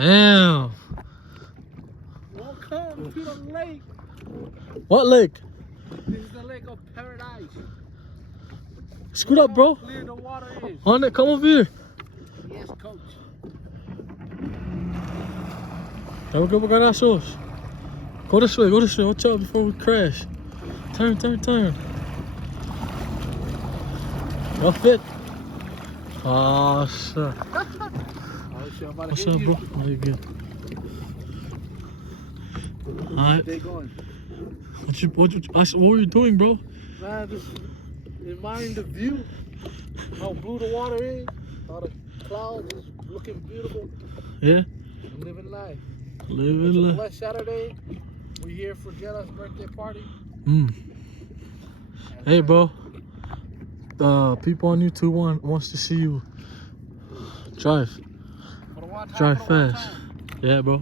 Damn. Welcome to the lake. What lake? This is the lake of paradise. Scoot up, bro. How clear the water is. On it, come over here. Yes, coach. Go get our sauce. Go this way, watch out before we crash. Turn. Y'all fit? Oh, shit. What's up, bro? Oh, you good? Alright. What were you doing, bro? Man, just admiring the view. How blue the water is. All the clouds is looking beautiful. Yeah? I'm living life. Living It's a life. blessed Saturday. We're here for Jella's birthday party. Hey, bro. The people on YouTube wants to see you drive. For the one time, Drive for the one fast. time. Yeah, bro.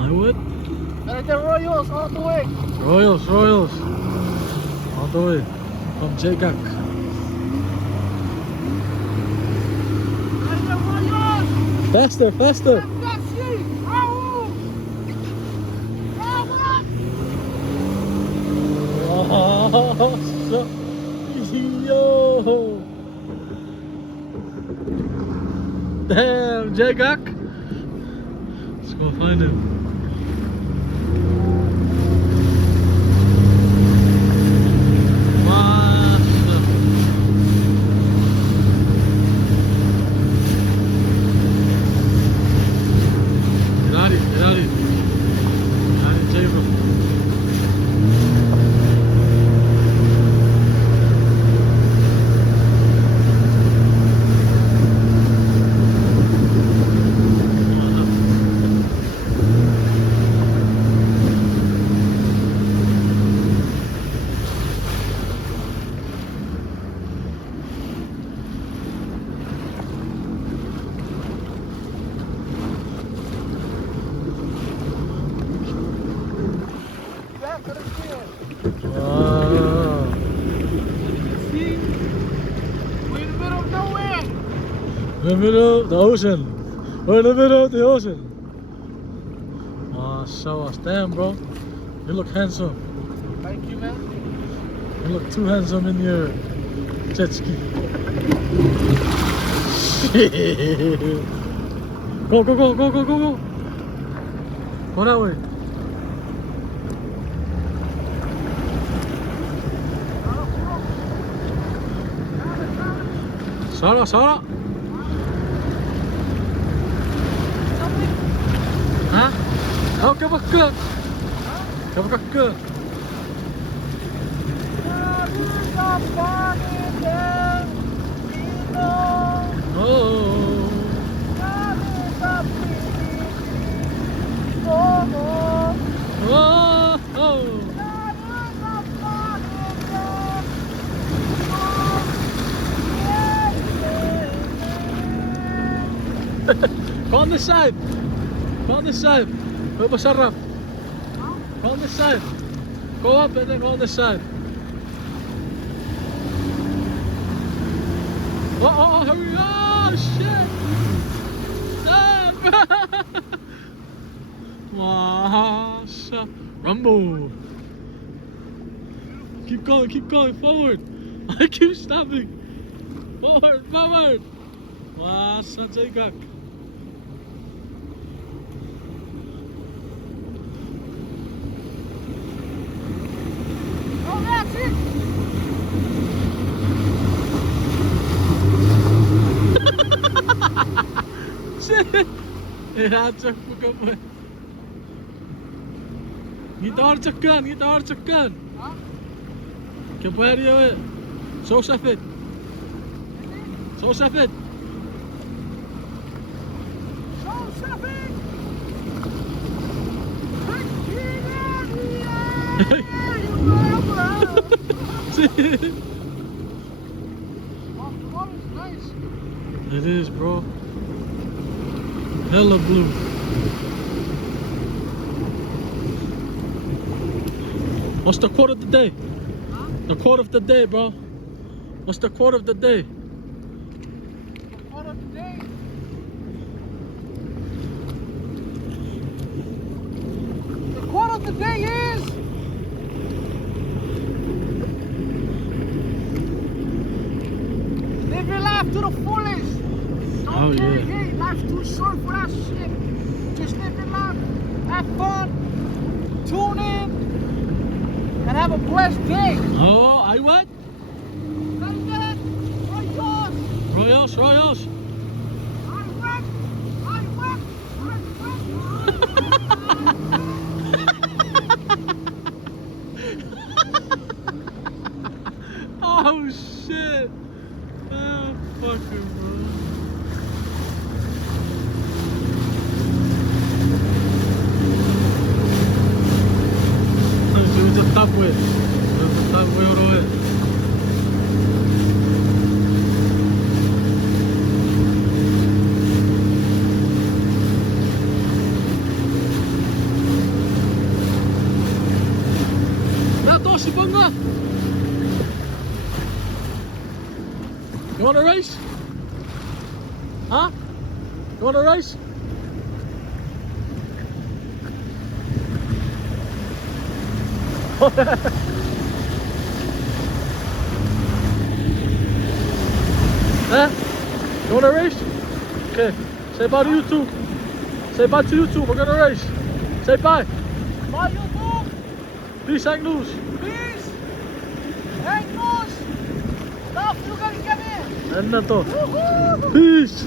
I would. And the Royals all the way. Royals. All the way. From Jegak. And the Royals. Faster. That's it. Oh, so, yo. Damn, Jegak. Let's go find him. In the middle of the ocean. We're in the middle of the ocean. Show us. Damn, bro. You look handsome. Thank you, man. You look too handsome in your jet ski. Go. Go that way. Sara. Hah? Oh, ke baka. Go on this side. Go Basarraf. Go on this side. Go up and then go on this side. Hurry up! Shit! Wow, Rumble. Keep going forward. I keep stopping. Forward. Wow, Jegak. Ya çok bu kafa. Niet te hard zakken. Ik heb weer je. Zo safet. It is, bro. Hella blue. What's the quote of the day? The quote of the day, bro. What's the quote of the day? The quote of the day. Oh, hey, yeah. hey, life's too short for that shit. Just live your life, have fun, tune in, and have a blessed day. Oh, I what? Say that, Royos. Royals, Royals. I went, I went, Oh, shit. Oh, fucking bro. Se usa tapue. Se usa tapue oro es. Ya tosi ponga. You want to race? Huh? You want to race? Huh? You want to race? Okay. Say bye to YouTube. Say bye to YouTube. We're gonna race. Say bye. Bye, YouTube. Peace and news. Peace. Hey, news. Love you guys, come in. And that's all. Woohoo. Peace.